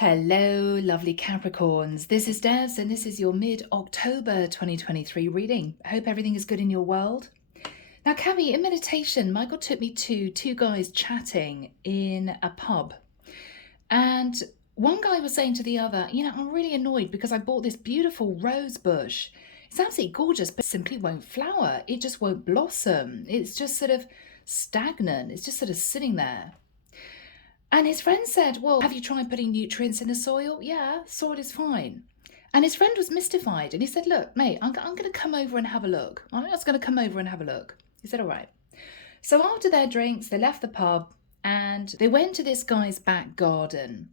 Hello, lovely Capricorns. This is Devs, and this is your mid-October 2023 reading. I hope everything is good in your world. Now, Cavi, in meditation, Michael took me to two guys chatting in a pub. And one guy was saying to the other, I'm really annoyed because I bought this beautiful rose bush. It's absolutely gorgeous, but simply won't flower. It just won't blossom. It's just sort of stagnant. It's just sort of sitting there. And his friend said, well, have you tried putting nutrients in the soil? Yeah, soil is fine. And his friend was mystified. And he said, look, mate, I'm going to come over and have a look. I was going to come over and have a look. He said, all right. So after their drinks, they left the pub and they went to this guy's back garden.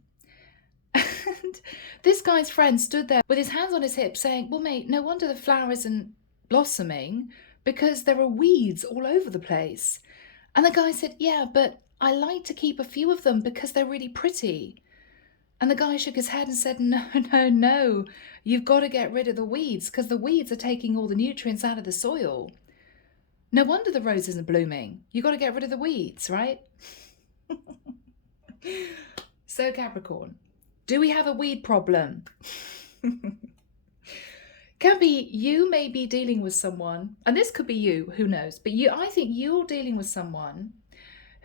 And this guy's friend stood there with his hands on his hips saying, well, mate, no wonder the flower isn't blossoming because there are weeds all over the place. And the guy said, yeah, but I like to keep a few of them because they're really pretty. And the guy shook his head and said, no, you've got to get rid of the weeds because the weeds are taking all the nutrients out of the soil. No wonder the rose isn't blooming. You've got to get rid of the weeds, right? So Capricorn, do we have a weed problem? Cappy, you may be dealing with someone, and this could be you, who knows, but I think you're dealing with someone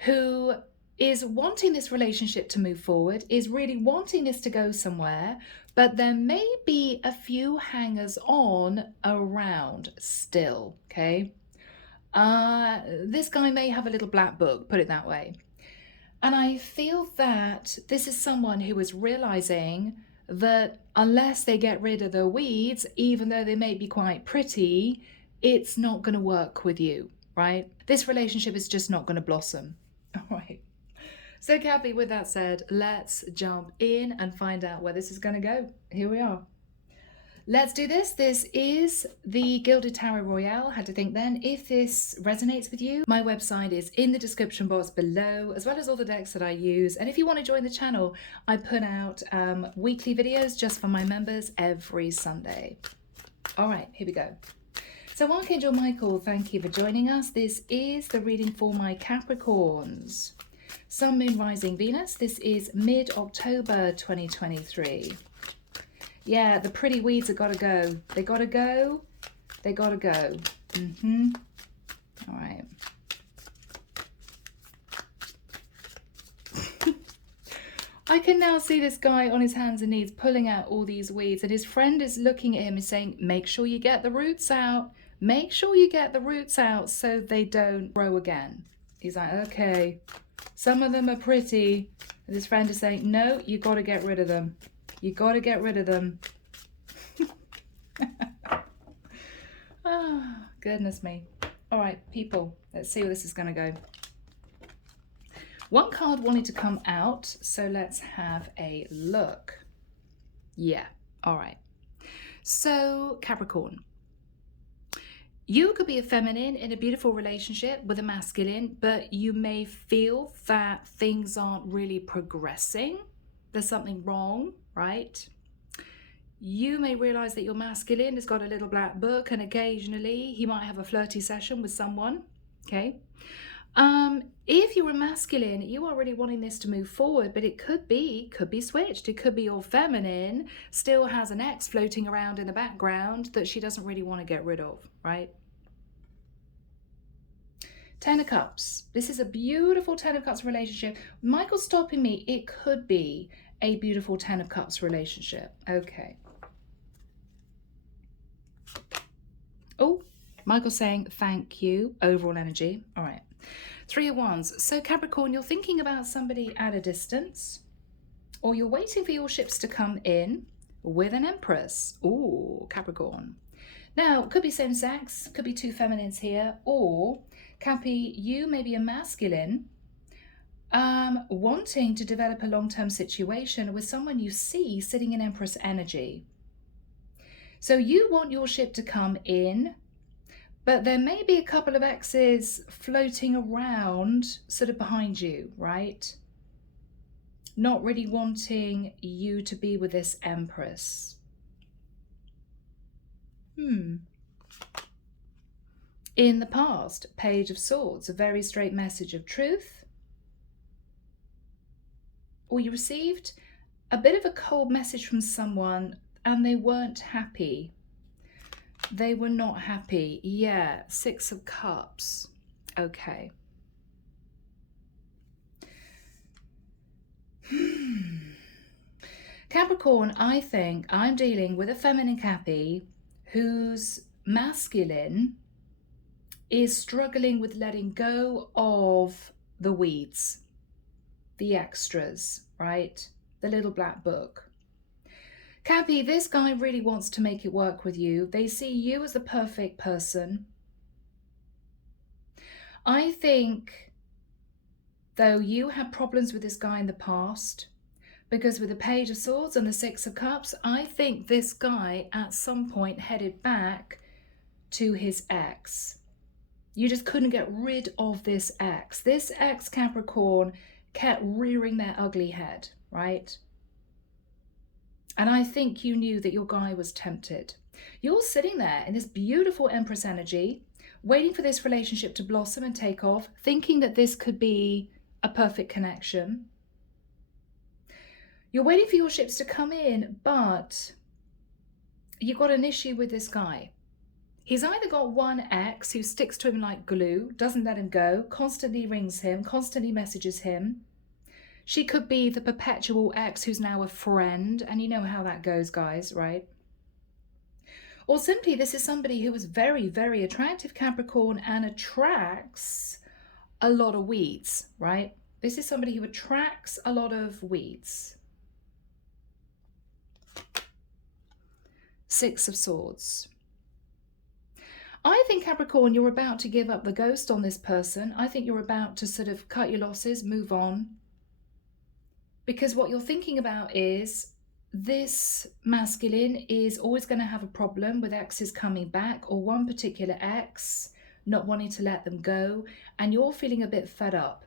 who is wanting this relationship to move forward, is really wanting this to go somewhere, but there may be a few hangers on around still, okay? This guy may have a little black book, put it that way. And I feel that this is someone who is realizing that unless they get rid of the weeds, even though they may be quite pretty, it's not going to work with you, right? This relationship is just not going to blossom. All right. So Cappy, with that said, let's jump in and find out where this is going to go. Here we are. Let's do this. This is the Gilded Tarot Royale. Had to think then. If this resonates with you, my website is in the description box below, as well as all the decks that I use. And if you want to join the channel, I put out weekly videos just for my members every Sunday. All right, here we go. So Archangel Michael, thank you for joining us. This is the reading for my Capricorns. Sun, Moon, Rising, Venus. This is mid-October 2023. Yeah, the pretty weeds have got to go. They got to go. They got to go. All right. I can now see this guy on his hands and knees pulling out all these weeds, and his friend is looking at him and saying, make sure you get the roots out. Make sure you get the roots out so they don't grow again. He's like, okay, some of them are pretty. And his friend is saying, no, you got to get rid of them. You got to get rid of them. Oh, goodness me. All right, people, let's see where this is going to go. One card wanted to come out, so let's have a look. Yeah, all right. So, Capricorn, you could be a feminine in a beautiful relationship with a masculine, but you may feel that things aren't really progressing. There's something wrong, right? You may realize that your masculine has got a little black book, and occasionally he might have a flirty session with someone, okay? If you're a masculine, you are really wanting this to move forward, but it could be switched. It could be your feminine still has an ex floating around in the background that she doesn't really want to get rid of, right? Ten of Cups. This is a beautiful Ten of Cups relationship. Michael's stopping me. It could be a beautiful Ten of Cups relationship. Okay. Oh, Michael's saying thank you. Overall energy. All right. Three of Wands. So Capricorn, you're thinking about somebody at a distance, or you're waiting for your ships to come in with an Empress. Ooh, Capricorn. Now, could be same sex, could be two feminines here, or Cappy, you may be a masculine wanting to develop a long-term situation with someone you see sitting in Empress energy. So you want your ship to come in, but there may be a couple of exes floating around sort of behind you, right? Not really wanting you to be with this Empress. In the past, Page of Swords, a very straight message of truth. Or you received a bit of a cold message from someone and they weren't happy. They were not happy. Yeah, 6 of Cups. Okay. Capricorn, I think I'm dealing with a feminine Cappy whose masculine is struggling with letting go of the weeds, the extras, right? The little black book. Cappy, this guy really wants to make it work with you. They see you as the perfect person. I think, though, you had problems with this guy in the past, because with the Page of Swords and the 6 of Cups, I think this guy at some point headed back to his ex. You just couldn't get rid of this ex. This ex, Capricorn, kept rearing their ugly head, right? And I think you knew that your guy was tempted. You're sitting there in this beautiful Empress energy, waiting for this relationship to blossom and take off, thinking that this could be a perfect connection. You're waiting for your ships to come in, but you've got an issue with this guy. He's either got one ex who sticks to him like glue, doesn't let him go, constantly rings him, constantly messages him. She could be the perpetual ex who's now a friend, and you know how that goes, guys, right? Or simply this is somebody who is very, very attractive, Capricorn, and attracts a lot of weeds, right? This is somebody who attracts a lot of weeds. 6 of Swords. I think, Capricorn, you're about to give up the ghost on this person. I think you're about to sort of cut your losses, move on. Because what you're thinking about is this masculine is always going to have a problem with exes coming back, or one particular ex not wanting to let them go, and you're feeling a bit fed up.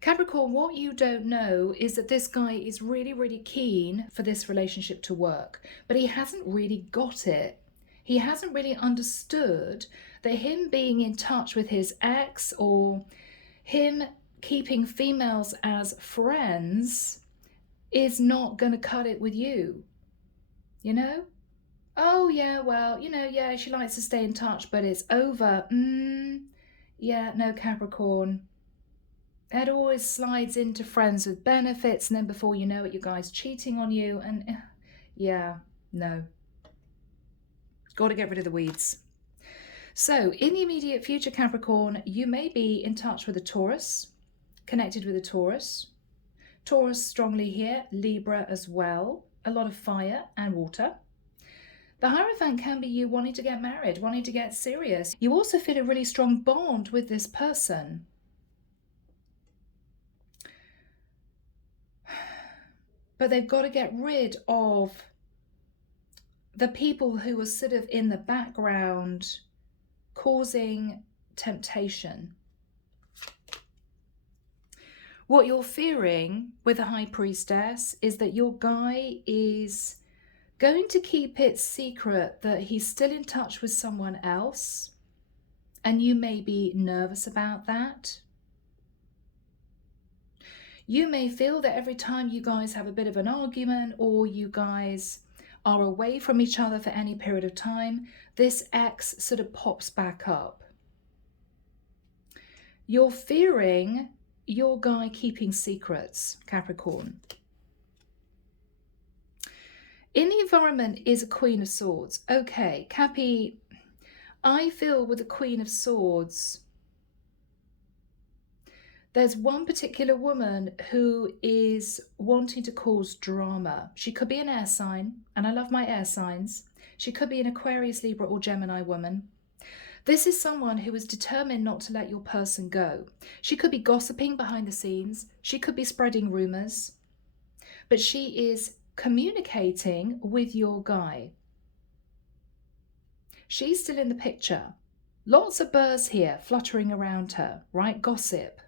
Capricorn, what you don't know is that this guy is really, really keen for this relationship to work, but he hasn't really got it. He hasn't really understood that him being in touch with his ex, or him keeping females as friends, is not going to cut it with you. You know? Oh, yeah, well, you know, yeah, she likes to stay in touch, but it's over. Yeah, no, Capricorn. It always slides into friends with benefits, and then before you know it, you guys cheating on you, and yeah, no. Got to get rid of the weeds. So in the immediate future, Capricorn, you may be in touch with a Taurus, connected with a Taurus. Taurus strongly here, Libra as well, a lot of fire and water. The Hierophant can be you wanting to get married, wanting to get serious. You also feel a really strong bond with this person. But they've got to get rid of the people who are sort of in the background causing temptation. What you're fearing with the High Priestess is that your guy is going to keep it secret that he's still in touch with someone else, and you may be nervous about that. You may feel that every time you guys have a bit of an argument, or you guys are away from each other for any period of time, this ex sort of pops back up. You're fearing your guy keeping secrets, Capricorn. In the environment is a Queen of Swords. Okay, Cappy, I feel with the Queen of Swords, there's one particular woman who is wanting to cause drama. She could be an air sign, and I love my air signs. She could be an Aquarius, Libra, or Gemini woman. This is someone who is determined not to let your person go. She could be gossiping behind the scenes. She could be spreading rumors. But she is communicating with your guy. She's still in the picture. Lots of birds here fluttering around her, right? Gossip.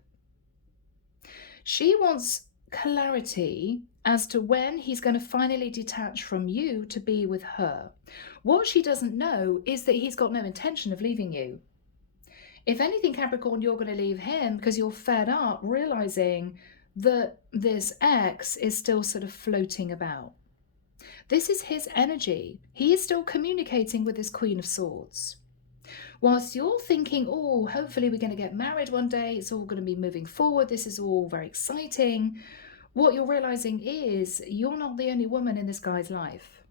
She wants clarity as to when he's going to finally detach from you to be with her. What she doesn't know is that he's got no intention of leaving you. If anything, Capricorn, you're going to leave him because you're fed up realizing that this ex is still sort of floating about. This is his energy. He is still communicating with this Queen of Swords. Whilst you're thinking, oh, hopefully we're going to get married one day, it's all going to be moving forward, this is all very exciting, what you're realizing is you're not the only woman in this guy's life.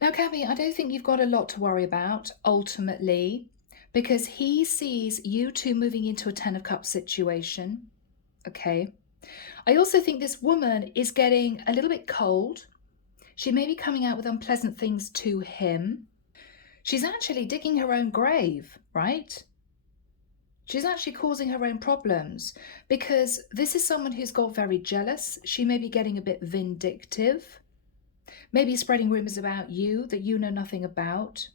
Now, Cappy, I don't think you've got a lot to worry about, ultimately, because he sees you two moving into a Ten of Cups situation, okay? I also think this woman is getting a little bit cold. She may be coming out with unpleasant things to him. She's actually digging her own grave, right? She's actually causing her own problems because this is someone who's got very jealous. She may be getting a bit vindictive, maybe spreading rumors about you that you know nothing about.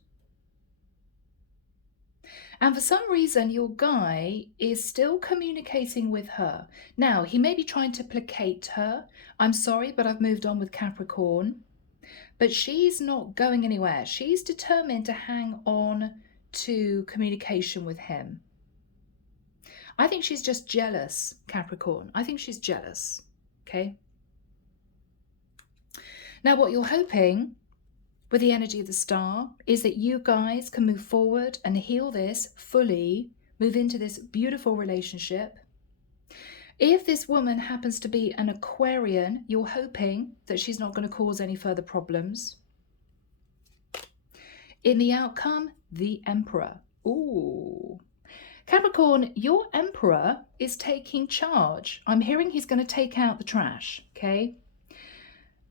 And for some reason, your guy is still communicating with her. Now, he may be trying to placate her. I'm sorry, but I've moved on with Capricorn. But she's not going anywhere. She's determined to hang on to communication with him. I think she's just jealous, Capricorn. I think she's jealous, okay? Now, what you're hoping with the energy of the star is that you guys can move forward and heal this fully, move into this beautiful relationship. If this woman happens to be an Aquarian, you're hoping that she's not going to cause any further problems. In the outcome, the Emperor. Ooh. Capricorn, your Emperor is taking charge. I'm hearing he's going to take out the trash, okay?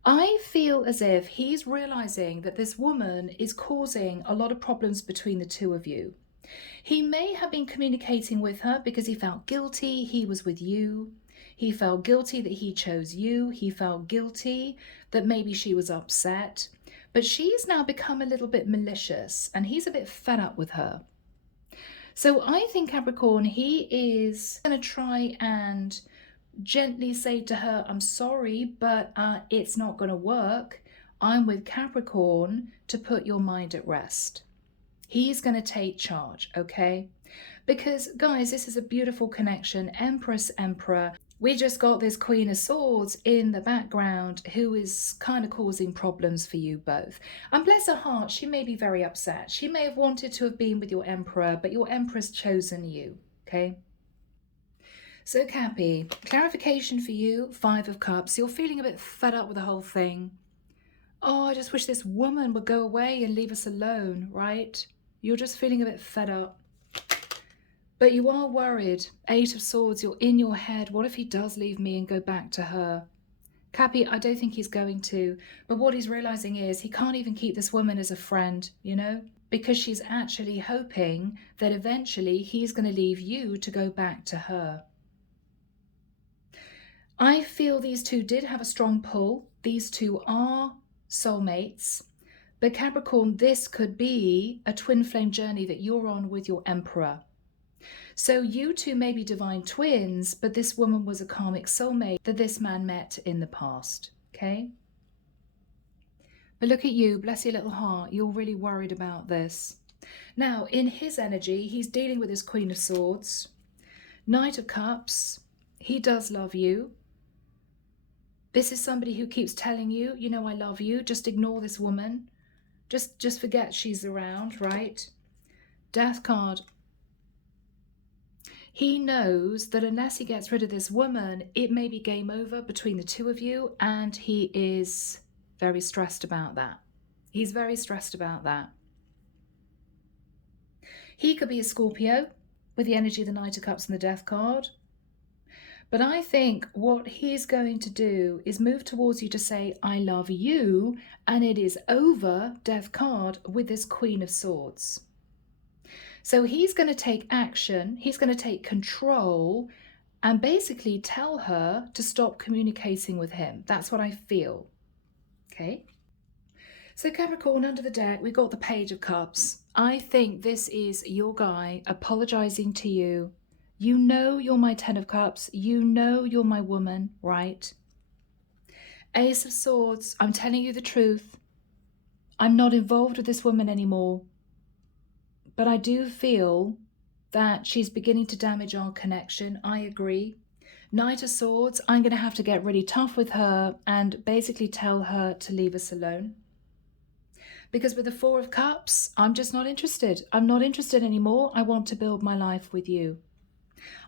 I feel as if he's realizing that this woman is causing a lot of problems between the two of you. He may have been communicating with her because he felt guilty he was with you. He felt guilty that he chose you. He felt guilty that maybe she was upset. But she's now become a little bit malicious and he's a bit fed up with her. So I think Capricorn, he is going to try and gently say to her, I'm sorry, but it's not going to work. I'm with Capricorn to put your mind at rest. He's going to take charge, okay? Because, guys, this is a beautiful connection. Empress, Emperor. We just got this Queen of Swords in the background who is kind of causing problems for you both. And bless her heart, she may be very upset. She may have wanted to have been with your Emperor, but your Emperor's chosen you, okay? So, Cappy, clarification for you, Five of Cups. You're feeling a bit fed up with the whole thing. Oh, I just wish this woman would go away and leave us alone, right? You're just feeling a bit fed up. But you are worried. Eight of Swords, you're in your head. What if he does leave me and go back to her? Cappy, I don't think he's going to. But what he's realizing is he can't even keep this woman as a friend, you know? Because she's actually hoping that eventually he's going to leave you to go back to her. I feel these two did have a strong pull. These two are soulmates. But Capricorn, this could be a twin flame journey that you're on with your Emperor. So you two may be divine twins, but this woman was a karmic soulmate that this man met in the past, okay? But look at you, bless your little heart, you're really worried about this. Now, in his energy, he's dealing with his Queen of Swords, Knight of Cups. He does love you. This is somebody who keeps telling you, you know, I love you. Just ignore this woman. Just forget she's around, right? Death card. He knows that unless he gets rid of this woman, it may be game over between the two of you, and he is very stressed about that. He's very stressed about that. He could be a Scorpio with the energy of the Knight of Cups and the Death card. But I think what he's going to do is move towards you to say, I love you, and it is over, Death card, with this Queen of Swords. So he's going to take action, he's going to take control, and basically tell her to stop communicating with him. That's what I feel. Okay? So Capricorn, under the deck, we've got the Page of Cups. I think this is your guy apologizing to you. You know you're my Ten of Cups. You know you're my woman, right? Ace of Swords, I'm telling you the truth. I'm not involved with this woman anymore. But I do feel that she's beginning to damage our connection. I agree. Knight of Swords, I'm going to have to get really tough with her and basically tell her to leave us alone. Because with the Four of Cups, I'm just not interested. I'm not interested anymore. I want to build my life with you.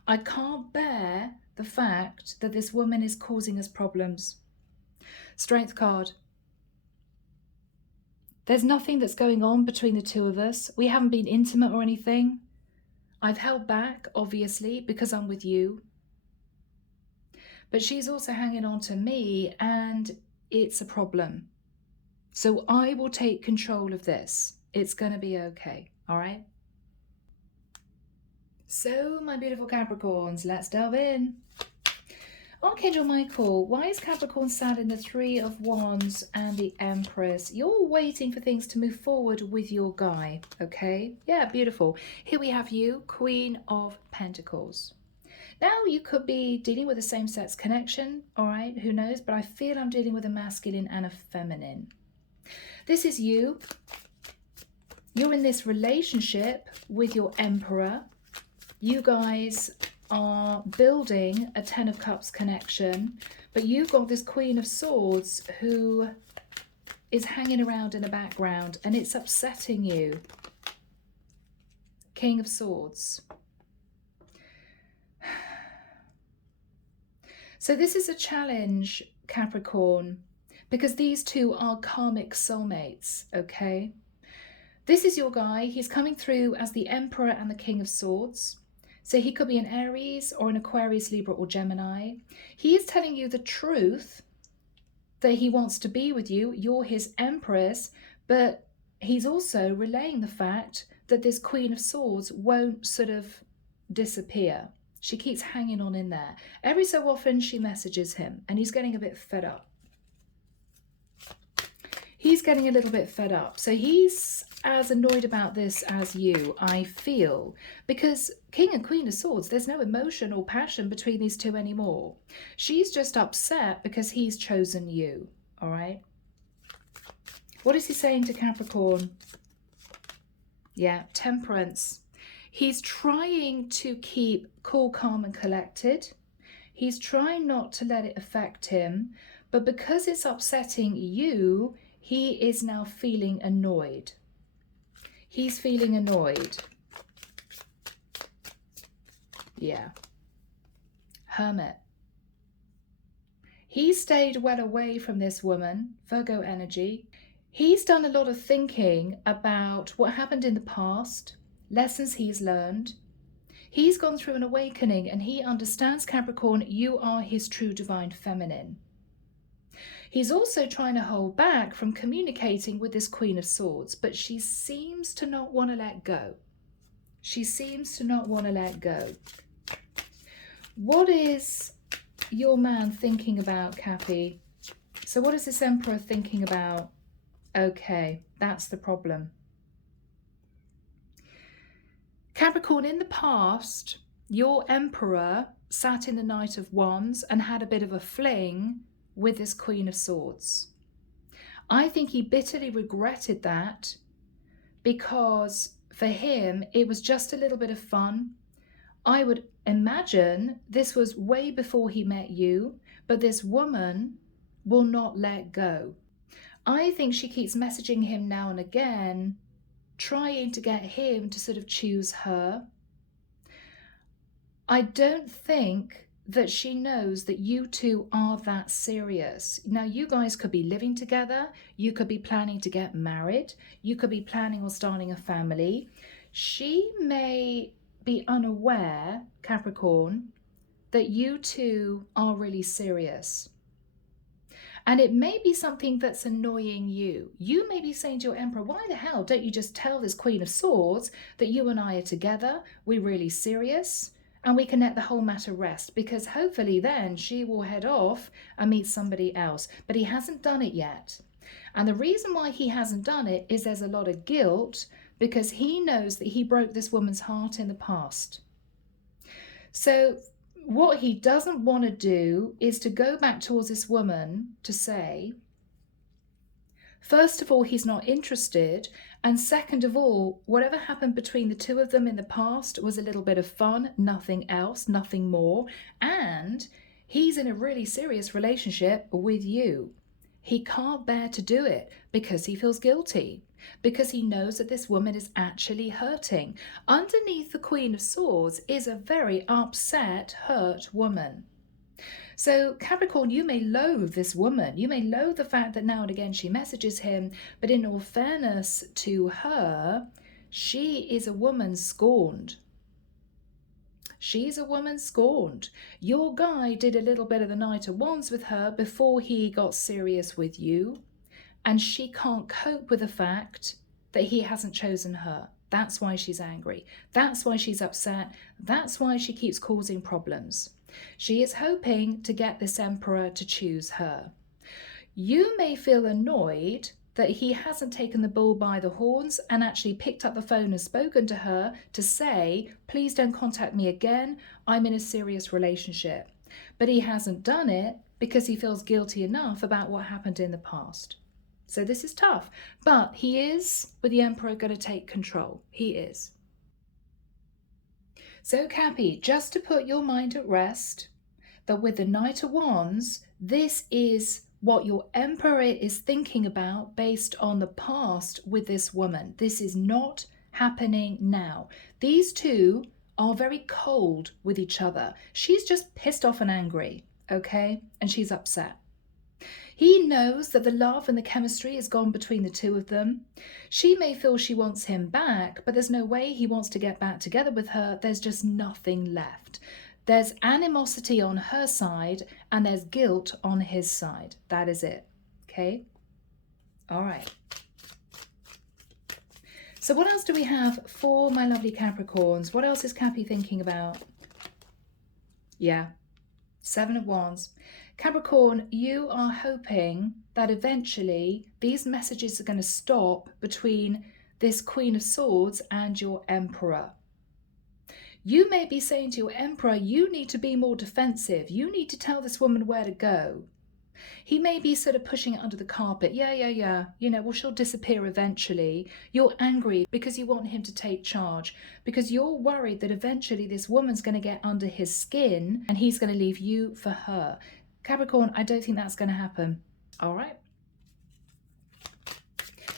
I can't bear the fact that this woman is causing us problems. Strength card. There's nothing that's going on between the two of us. We haven't been intimate or anything. I've held back, obviously, because I'm with you. But she's also hanging on to me, and it's a problem. So I will take control of this. It's going to be okay, all right? So, my beautiful Capricorns, let's delve in. Archangel Michael, why is Capricorn sat in the Three of Wands and the Empress? You're waiting for things to move forward with your guy, okay? Yeah, beautiful. Here we have you, Queen of Pentacles. Now, you could be dealing with a same-sex connection, all right? Who knows? But I feel I'm dealing with a masculine and a feminine. This is you. You're in this relationship with your Emperor. You guys are building a Ten of Cups connection, but you've got this Queen of Swords who is hanging around in the background, and it's upsetting you. King of Swords. So this is a challenge, Capricorn, because these two are karmic soulmates, okay? This is your guy. He's coming through as the Emperor and the King of Swords. So he could be an Aries or an Aquarius, Libra or Gemini. He is telling you the truth that he wants to be with you. You're his Empress, but he's also relaying the fact that this Queen of Swords won't sort of disappear. She keeps hanging on in there. Every so often she messages him and he's getting a bit fed up. He's getting a little bit fed up. So he's as annoyed about this as you, I feel, because King and Queen of Swords, there's no emotion or passion between these two anymore. She's just upset because he's chosen you, all right? What is he saying to Capricorn? Yeah, Temperance. He's trying to keep cool, calm and collected. He's trying not to let it affect him, but because it's upsetting you, he is now feeling annoyed. He's feeling annoyed. Yeah. Hermit. He stayed well away from this woman, Virgo energy. He's done a lot of thinking about what happened in the past, lessons he's learned. He's gone through an awakening and he understands, Capricorn, you are his true divine feminine. He's also trying to hold back from communicating with this Queen of Swords, but she seems to not want to let go. She seems to not want to let go. What is your man thinking about, Cappy? So what is this Emperor thinking about? Okay, that's the problem. Capricorn, in the past, your Emperor sat in the Knight of Wands and had a bit of a fling with this Queen of Swords. I think he bitterly regretted that because for him, it was just a little bit of fun. I would imagine this was way before he met you, but this woman will not let go. I think she keeps messaging him now and again, trying to get him to sort of choose her. I don't think that she knows that you two are that serious. Now, you guys could be living together. You could be planning to get married. You could be planning on starting a family. She may be unaware, Capricorn, that you two are really serious. And it may be something that's annoying you. You may be saying to your Emperor, why the hell don't you just tell this Queen of Swords that you and I are together, we're really serious, and we can let the whole matter rest, because hopefully then she will head off and meet somebody else. But he hasn't done it yet. And the reason why he hasn't done it is there's a lot of guilt, because he knows that he broke this woman's heart in the past. So what he doesn't want to do is to go back towards this woman to say, First of all, he's not interested. And second of all, whatever happened between the two of them in the past was a little bit of fun, nothing else, nothing more. And he's in a really serious relationship with you. He can't bear to do it because he feels guilty, because he knows that this woman is actually hurting. Underneath the Queen of Swords is a very upset, hurt woman. So Capricorn, you may loathe this woman. You may loathe the fact that now and again she messages him, but in all fairness to her, she is a woman scorned. She's a woman scorned. Your guy did a little bit of the Knight of Wands with her before he got serious with you, and she can't cope with the fact that he hasn't chosen her. That's why she's angry. That's why she's upset. That's why she keeps causing problems. She is hoping to get this Emperor to choose her. You may feel annoyed that he hasn't taken the bull by the horns and actually picked up the phone and spoken to her to say, please don't contact me again, I'm in a serious relationship. But he hasn't done it because he feels guilty enough about what happened in the past. So this is tough, but he is, with the Emperor, going to take control. He is. So Cappy, just to put your mind at rest, that with the Knight of Wands, this is what your Emperor is thinking about based on the past with this woman. This is not happening now. These two are very cold with each other. She's just pissed off and angry, okay? And she's upset. He knows that the love and the chemistry is gone between the two of them. She may feel she wants him back, but there's no way he wants to get back together with her. There's just nothing left. There's animosity on her side and there's guilt on his side. That is it. Okay? All right. So what else do we have for my lovely Capricorns? What else is Cappy thinking about? Yeah. 7 of Wands. Capricorn, you are hoping that eventually these messages are going to stop between this Queen of Swords and your Emperor. You may be saying to your Emperor, you need to be more defensive. You need to tell this woman where to go. He may be sort of pushing it under the carpet. Yeah. You know, well, she'll disappear eventually. You're angry because you want him to take charge, because you're worried that eventually this woman's going to get under his skin and he's going to leave you for her. Capricorn, I don't think that's going to happen. All right.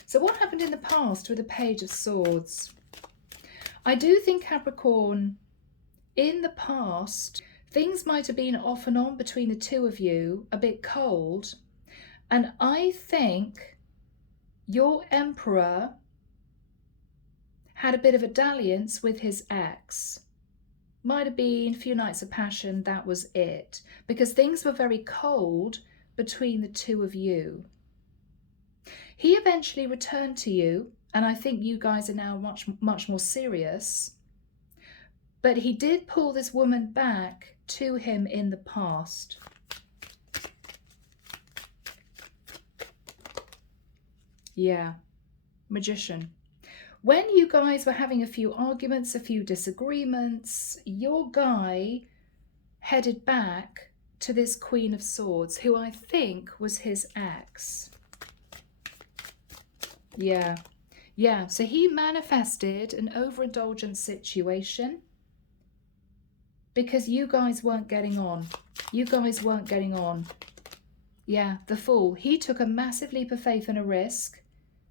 So what happened in the past with the Page of Swords? I do think, Capricorn, in the past, things might have been off and on between the two of you, a bit cold. And I think your Emperor had a bit of a dalliance with his ex. Might have been a few nights of passion, that was it. Because things were very cold between the two of you. He eventually returned to you, and I think you guys are now much more serious. But he did pull this woman back to him in the past. Yeah, Magician. When you guys were having a few arguments, a few disagreements, your guy headed back to this Queen of Swords, who I think was his ex. Yeah. So he manifested an overindulgent situation because you guys weren't getting on. Yeah, the Fool. He took a massive leap of faith and a risk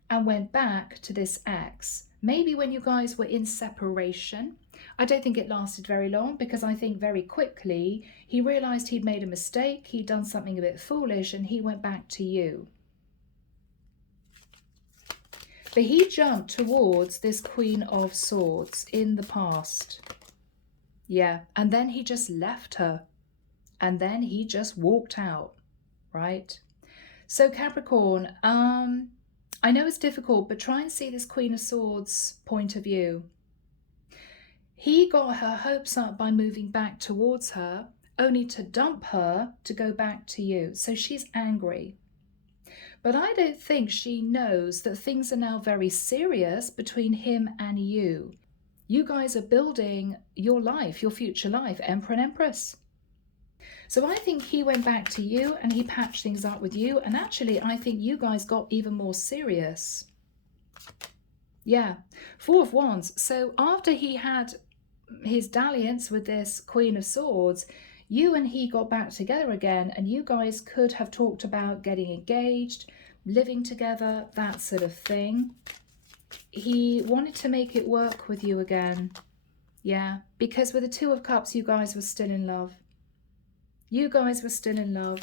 and went back to this ex. Maybe when you guys were in separation. I don't think it lasted very long, because I think very quickly he realized he'd made a mistake, he'd done something a bit foolish, and he went back to you. But he jumped towards this Queen of Swords in the past. Yeah, and then he just left her. And then he just walked out, right? So Capricorn, I know it's difficult, but try and see this Queen of Swords point of view. He got her hopes up by moving back towards her, only to dump her to go back to you. So she's angry. But I don't think she knows that things are now very serious between him and you. You guys are building your life, your future life, Emperor and Empress. So I think he went back to you and he patched things up with you. And actually, I think you guys got even more serious. Yeah, Four of Wands. So after he had his dalliance with this Queen of Swords, you and he got back together again, and you guys could have talked about getting engaged, living together, that sort of thing. He wanted to make it work with you again. Yeah, because with the Two of Cups, you guys were still in love. You guys were still in love.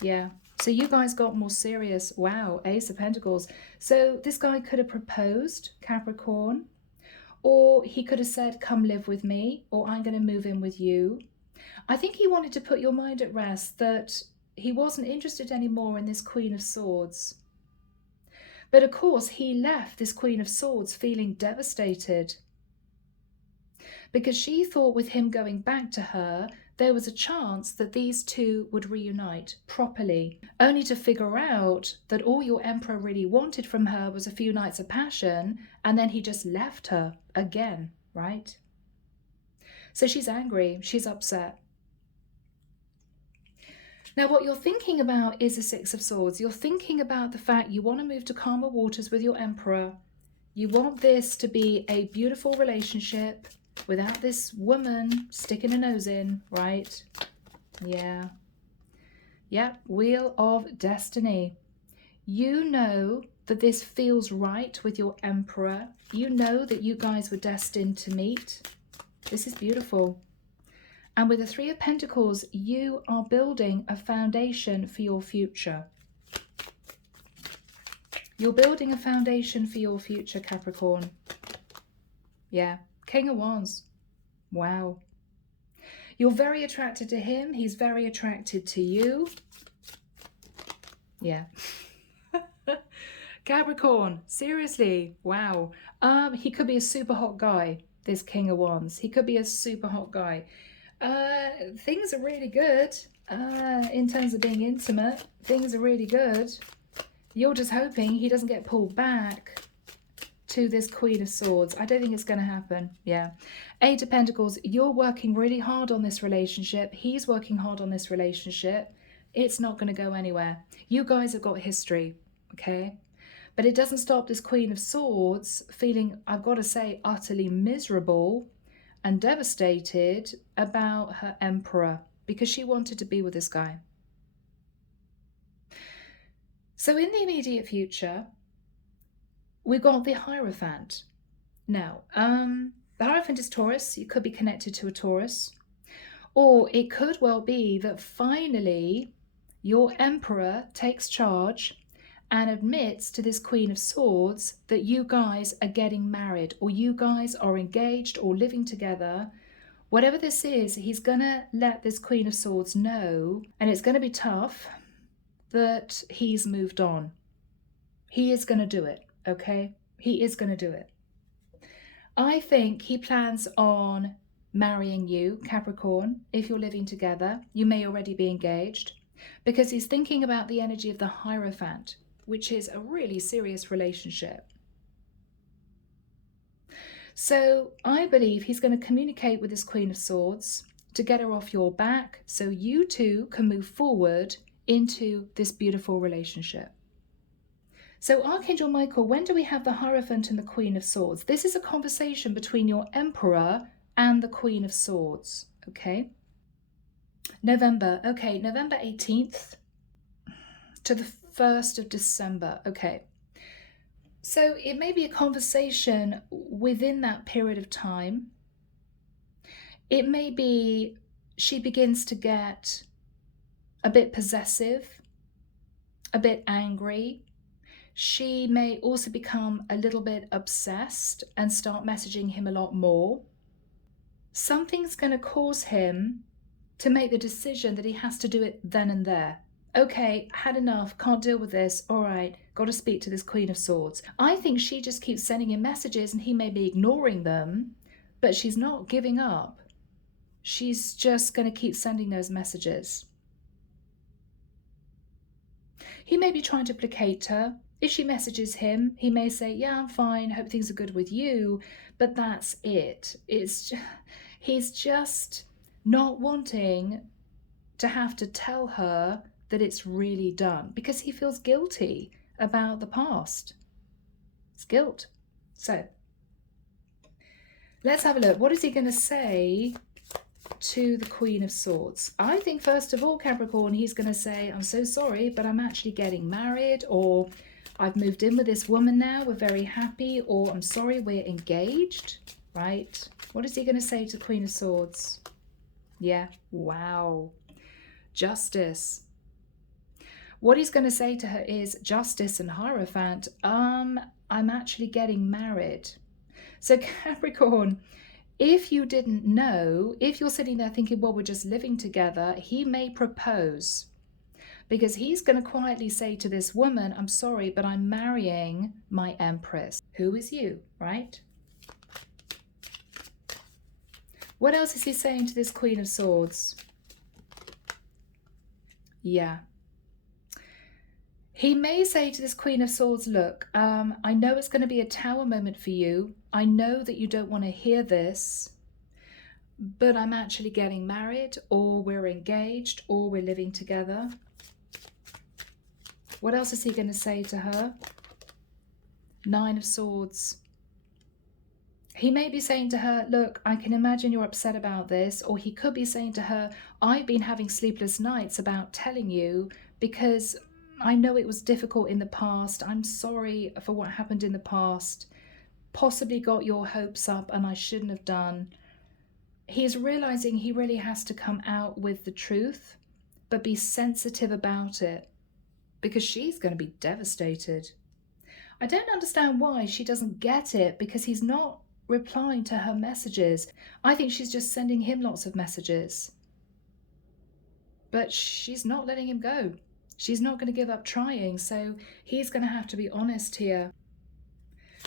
Yeah. So you guys got more serious. Wow, Ace of Pentacles. So this guy could have proposed, Capricorn, or he could have said, come live with me, or I'm going to move in with you. I think he wanted to put your mind at rest that he wasn't interested anymore in this Queen of Swords. But of course, he left this Queen of Swords feeling devastated, because she thought with him going back to her, there was a chance that these two would reunite properly, only to figure out that all your Emperor really wanted from her was a few nights of passion, and then he just left her again, right? So she's angry, she's upset. Now, what you're thinking about is the Six of Swords. You're thinking about the fact you want to move to calmer waters with your Emperor. You want this to be a beautiful relationship without this woman sticking her nose in, right? Yeah. Yep, Wheel of Destiny. You know that this feels right with your Emperor. You know that you guys were destined to meet. This is beautiful. And with the Three of Pentacles, you are building a foundation for your future. You're building a foundation for your future, Capricorn. Yeah. King of Wands. Wow. You're very attracted to him. He's very attracted to you. Yeah. Capricorn, seriously. Wow. He could be a super hot guy, this King of Wands. He could be a super hot guy. Things are really good. In terms of being intimate, things are really good. You're just hoping he doesn't get pulled back to this Queen of Swords. I don't think it's going to happen. Yeah. Eight of Pentacles, you're working really hard on this relationship. He's working hard on this relationship. It's not going to go anywhere. You guys have got history, okay? But it doesn't stop this Queen of Swords feeling, I've got to say, utterly miserable and devastated about her Emperor, because she wanted to be with this guy. So in the immediate future, we've got the Hierophant. Now, the Hierophant is Taurus. You could be connected to a Taurus. Or it could well be that finally your Emperor takes charge and admits to this Queen of Swords that you guys are getting married, or you guys are engaged or living together. Whatever this is, he's going to let this Queen of Swords know, and it's going to be tough, that he's moved on. He is going to do it, okay? He is going to do it. I think he plans on marrying you, Capricorn, if you're living together. You may already be engaged, because he's thinking about the energy of the Hierophant, which is a really serious relationship. So I believe he's going to communicate with this Queen of Swords to get her off your back, so you two can move forward into this beautiful relationship. So Archangel Michael, when do we have the Hierophant and the Queen of Swords? This is a conversation between your Emperor and the Queen of Swords, okay? November, okay, November 18th to the 1st of December, okay. So it may be a conversation within that period of time. It may be she begins to get a bit possessive, a bit angry. She may also become a little bit obsessed and start messaging him a lot more. Something's going to cause him to make the decision that he has to do it then and there. Okay, had enough, can't deal with this, all right, got to speak to this Queen of Swords. I think she just keeps sending him messages and he may be ignoring them, but she's not giving up. She's just going to keep sending those messages. He may be trying to placate her. If she messages him, he may say, yeah, I'm fine, hope things are good with you, but that's it. He's just not wanting to have to tell her that it's really done because he feels guilty about the past. It's guilt. So let's have a look. What is he going to say to the Queen of Swords? I think first of all, Capricorn, he's going to say, I'm so sorry, but I'm actually getting married, or I've moved in with this woman now, we're very happy, or I'm sorry, we're engaged, right? What is he going to say to Queen of Swords? Yeah, wow. Justice. What he's going to say to her is Justice and Hierophant. I'm actually getting married. So Capricorn, if you didn't know, if you're sitting there thinking, well, we're just living together, he may propose. Because he's going to quietly say to this woman, I'm sorry, but I'm marrying my Empress. Who is you, right? What else is he saying to this Queen of Swords? Yeah. He may say to this Queen of Swords, look, I know it's going to be a tower moment for you. I know that you don't want to hear this, but I'm actually getting married, or we're engaged, or we're living together. What else is he going to say to her? Nine of Swords. He may be saying to her, look, I can imagine you're upset about this. Or he could be saying to her, I've been having sleepless nights about telling you because I know it was difficult in the past. I'm sorry for what happened in the past. Possibly got your hopes up and I shouldn't have done. He's realizing he really has to come out with the truth, but be sensitive about it, because she's going to be devastated. I don't understand why she doesn't get it, because he's not replying to her messages. I think she's just sending him lots of messages. But she's not letting him go. She's not going to give up trying, so he's going to have to be honest here.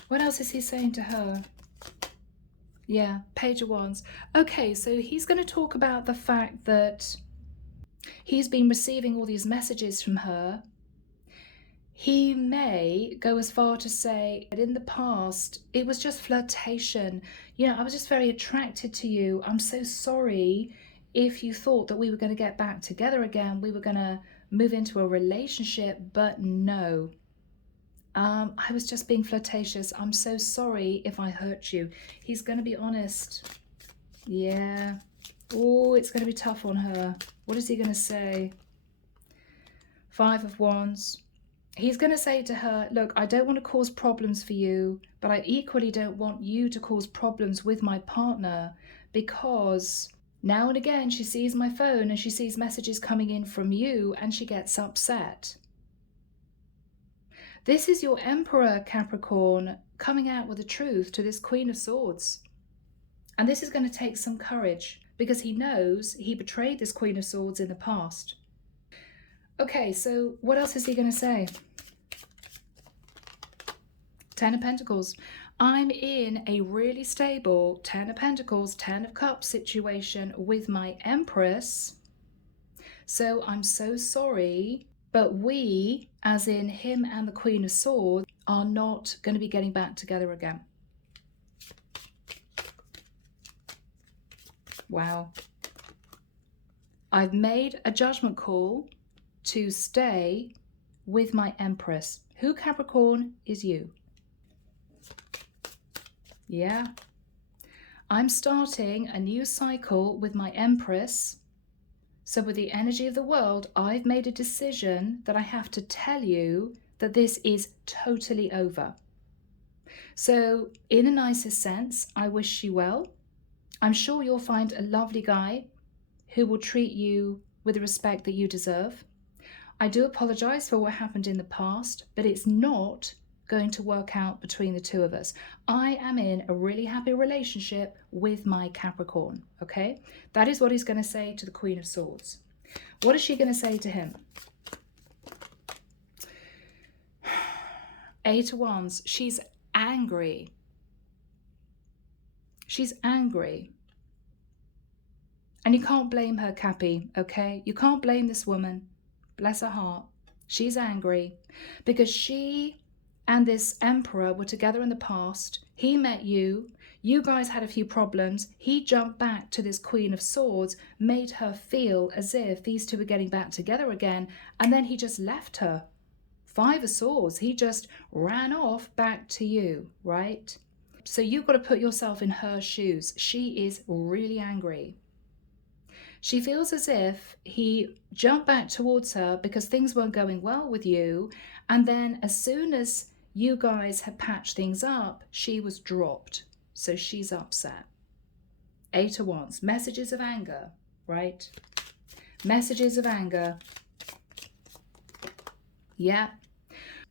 What else is he saying to her? Yeah, Page of Wands. Okay, so he's going to talk about the fact that he's been receiving all these messages from her. He may go as far to say that in the past, it was just flirtation. You know, I was just very attracted to you. I'm so sorry if you thought that we were going to get back together again. We were going to move into a relationship, but no. I was just being flirtatious. I'm so sorry if I hurt you. He's going to be honest. Yeah. Oh, it's going to be tough on her. What is he going to say? Five of Wands. He's going to say to her, look, I don't want to cause problems for you, but I equally don't want you to cause problems with my partner, because now and again she sees my phone and she sees messages coming in from you and she gets upset. This is your Emperor, Capricorn, coming out with the truth to this Queen of Swords. And this is going to take some courage, because he knows he betrayed this Queen of Swords in the past. Okay, so what else is he going to say? Ten of Pentacles. I'm in a really stable Ten of Pentacles, Ten of Cups situation with my Empress. So I'm so sorry, but we, as in him and the Queen of Swords, are not going to be getting back together again. Wow. I've made a judgment call to stay with my Empress. Who, Capricorn, is you? Yeah. I'm starting a new cycle with my Empress. So with the energy of the world, I've made a decision that I have to tell you that this is totally over. So in the nicest sense, I wish you well. I'm sure you'll find a lovely guy who will treat you with the respect that you deserve. I do apologize for what happened in the past, but it's not going to work out between the two of us. I am in a really happy relationship with my Capricorn, okay? That is what he's going to say to the Queen of Swords. What is she going to say to him? Eight of Wands. She's angry. She's angry. And you can't blame her, Cappy, okay? You can't blame this woman. Bless her heart. She's angry because she and this Emperor were together in the past. He met you. You guys had a few problems. He jumped back to this Queen of Swords, made her feel as if these two were getting back together again, and then he just left her. Five of Swords. He just ran off back to you, right? So you've got to put yourself in her shoes. She is really angry. She feels as if he jumped back towards her because things weren't going well with you. And then as soon as you guys had patched things up, she was dropped. So she's upset. Eight of Wands. Messages of anger, right? Messages of anger. Yeah.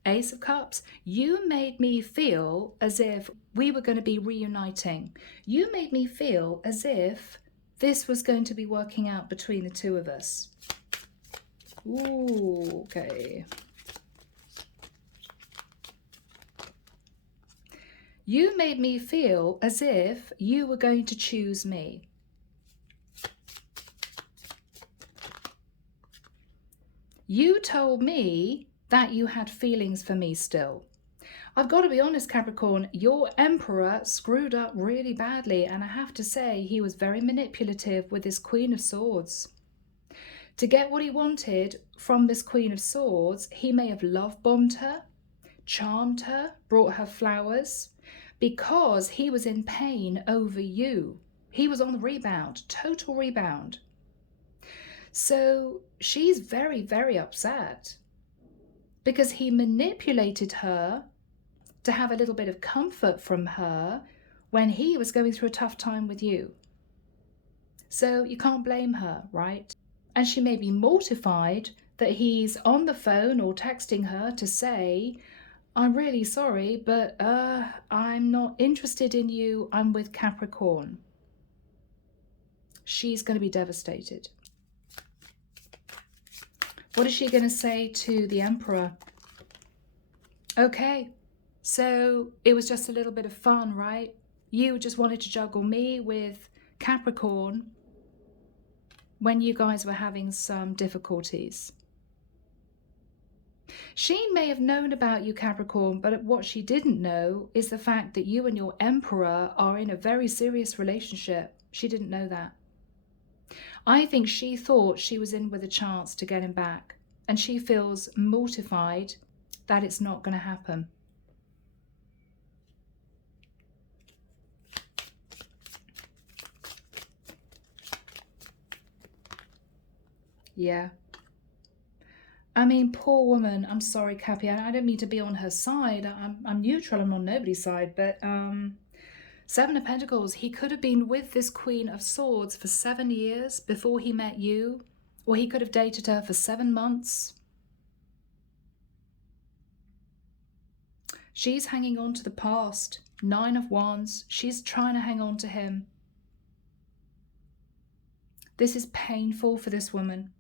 Ace of Cups. You made me feel as if we were going to be reuniting. You made me feel as if this was going to be working out between the two of us. Ooh, okay. You made me feel as if you were going to choose me. You told me that you had feelings for me still. I've got to be honest, Capricorn, your Emperor screwed up really badly, and I have to say he was very manipulative with his Queen of Swords. To get what he wanted from this Queen of Swords, he may have love-bombed her, charmed her, brought her flowers, because he was in pain over you. He was on the rebound, total rebound. So she's very, very upset because he manipulated her to have a little bit of comfort from her when he was going through a tough time with you. So you can't blame her, right? And she may be mortified that he's on the phone or texting her to say, I'm really sorry, but I'm not interested in you. I'm with Capricorn. She's going to be devastated. What is she going to say to the Emperor? Okay, so it was just a little bit of fun, right? You just wanted to juggle me with Capricorn when you guys were having some difficulties. She may have known about you, Capricorn, but what she didn't know is the fact that you and your Emperor are in a very serious relationship. She didn't know that. I think she thought she was in with a chance to get him back, and she feels mortified that it's not going to happen. Yeah. I mean, poor woman. I'm sorry, Cappy. I don't mean to be on her side. I'm neutral. I'm on nobody's side. But Seven of Pentacles, he could have been with this Queen of Swords for 7 years before he met you. Or he could have dated her for 7 months. She's hanging on to the past. 9 of Wands. She's trying to hang on to him. This is painful for this woman.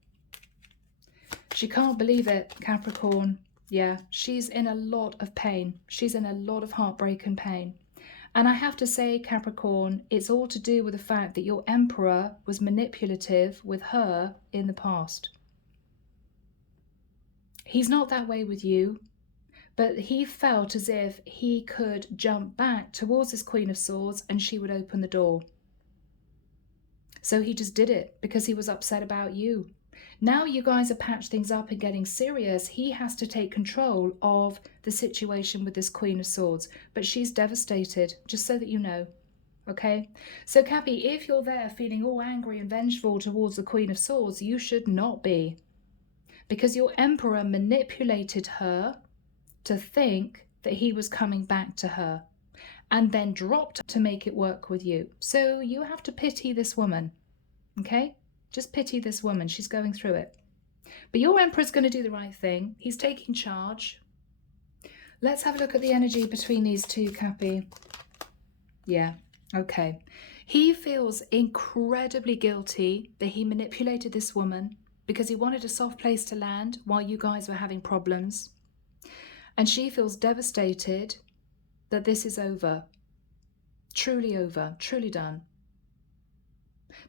She can't believe it, Capricorn. Yeah, she's in a lot of pain. She's in a lot of heartbreak and pain. And I have to say, Capricorn, it's all to do with the fact that your Emperor was manipulative with her in the past. He's not that way with you, but he felt as if he could jump back towards this Queen of Swords and she would open the door. So he just did it because he was upset about you. Now you guys have patched things up and getting serious. He has to take control of the situation with this Queen of Swords. But she's devastated, just so that you know. Okay? So, Cappy, if you're there feeling all angry and vengeful towards the Queen of Swords, you should not be. Because your Emperor manipulated her to think that he was coming back to her. And then dropped to make it work with you. So you have to pity this woman. Okay? Just pity this woman. She's going through it. But your Emperor's going to do the right thing. He's taking charge. Let's have a look at the energy between these two, Cappy. Yeah, okay. He feels incredibly guilty that he manipulated this woman because he wanted a soft place to land while you guys were having problems. And she feels devastated that this is over. Truly over. Truly done.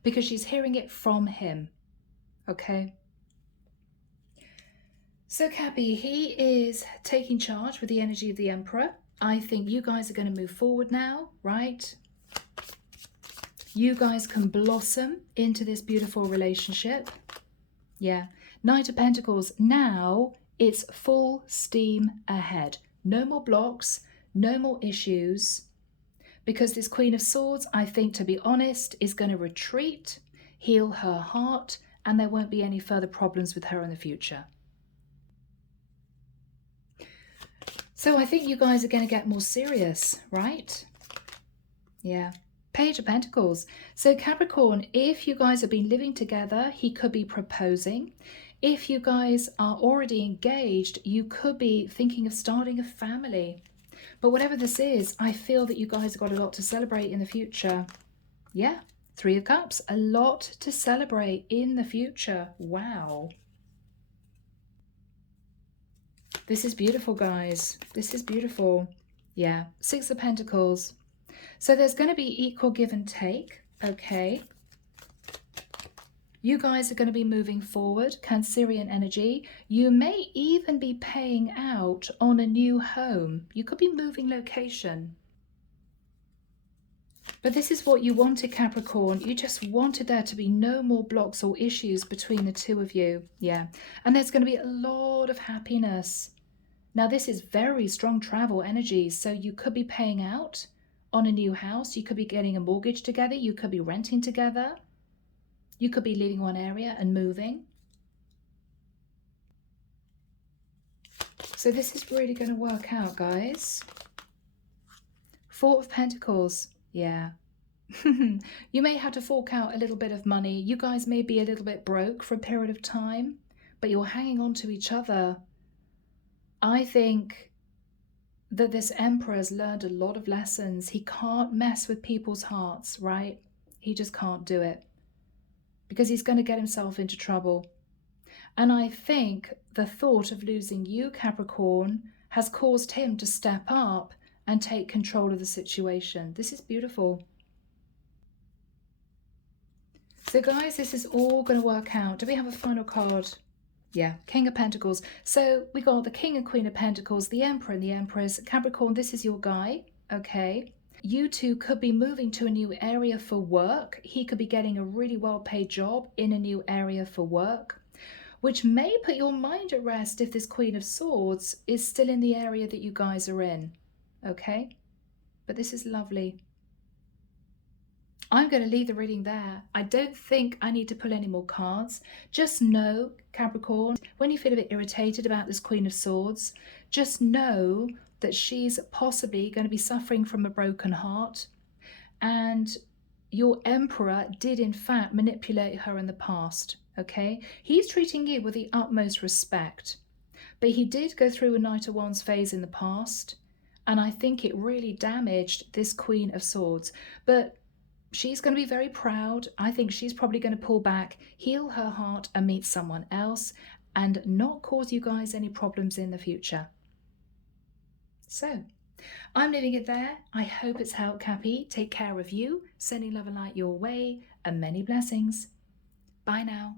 Because she's hearing it from him. Okay? So, Cappy, he is taking charge with the energy of the Emperor. I think you guys are going to move forward now, right? You guys can blossom into this beautiful relationship. Yeah. Knight of Pentacles. Now it's full steam ahead. No more blocks, no more issues. Because this Queen of Swords, I think, to be honest, is going to retreat, heal her heart, and there won't be any further problems with her in the future. So I think you guys are going to get more serious, right? Yeah. Page of Pentacles. So Capricorn, if you guys have been living together, he could be proposing. If you guys are already engaged, you could be thinking of starting a family. But whatever this is, I feel that you guys have got a lot to celebrate in the future. Yeah. Three of Cups. A lot to celebrate in the future. Wow. This is beautiful, guys. This is beautiful. Yeah. Six of Pentacles. So there's going to be equal give and take, okay? You guys are going to be moving forward, Cancerian energy. You may even be paying out on a new home. You could be moving location. But this is what you wanted, Capricorn. You just wanted there to be no more blocks or issues between the two of you. Yeah. And there's going to be a lot of happiness. Now, this is very strong travel energy, so you could be paying out on a new house. You could be getting a mortgage together. You could be renting together. You could be leaving one area and moving. So this is really going to work out, guys. Four of Pentacles. Yeah. You may have to fork out a little bit of money. You guys may be a little bit broke for a period of time, but you're hanging on to each other. I think that this Emperor has learned a lot of lessons. He can't mess with people's hearts, right? He just can't do it because he's going to get himself into trouble. And I think the thought of losing you, Capricorn, has caused him to step up and take control of the situation. This is beautiful. So guys, this is all going to work out. Do we have a final card? Yeah, King of Pentacles. So we got the King and Queen of Pentacles, the Emperor and the Empress. Capricorn, this is your guy, okay? You two could be moving to a new area for work. He could be getting a really well-paid job in a new area for work, which may put your mind at rest if this Queen of Swords is still in the area that you guys are in, okay? But this is lovely. I'm going to leave the reading there. I don't think I need to pull any more cards. Just know, Capricorn, when you feel a bit irritated about this Queen of Swords, just know that she's possibly going to be suffering from a broken heart. And your Emperor did, in fact, manipulate her in the past, okay? He's treating you with the utmost respect. But he did go through a Knight of Wands phase in the past. And I think it really damaged this Queen of Swords. But she's going to be very proud. I think she's probably going to pull back, heal her heart and meet someone else and not cause you guys any problems in the future. So I'm leaving it there. I hope it's helped, Cappy. Take care of you, sending love and light your way, and many blessings. Bye now.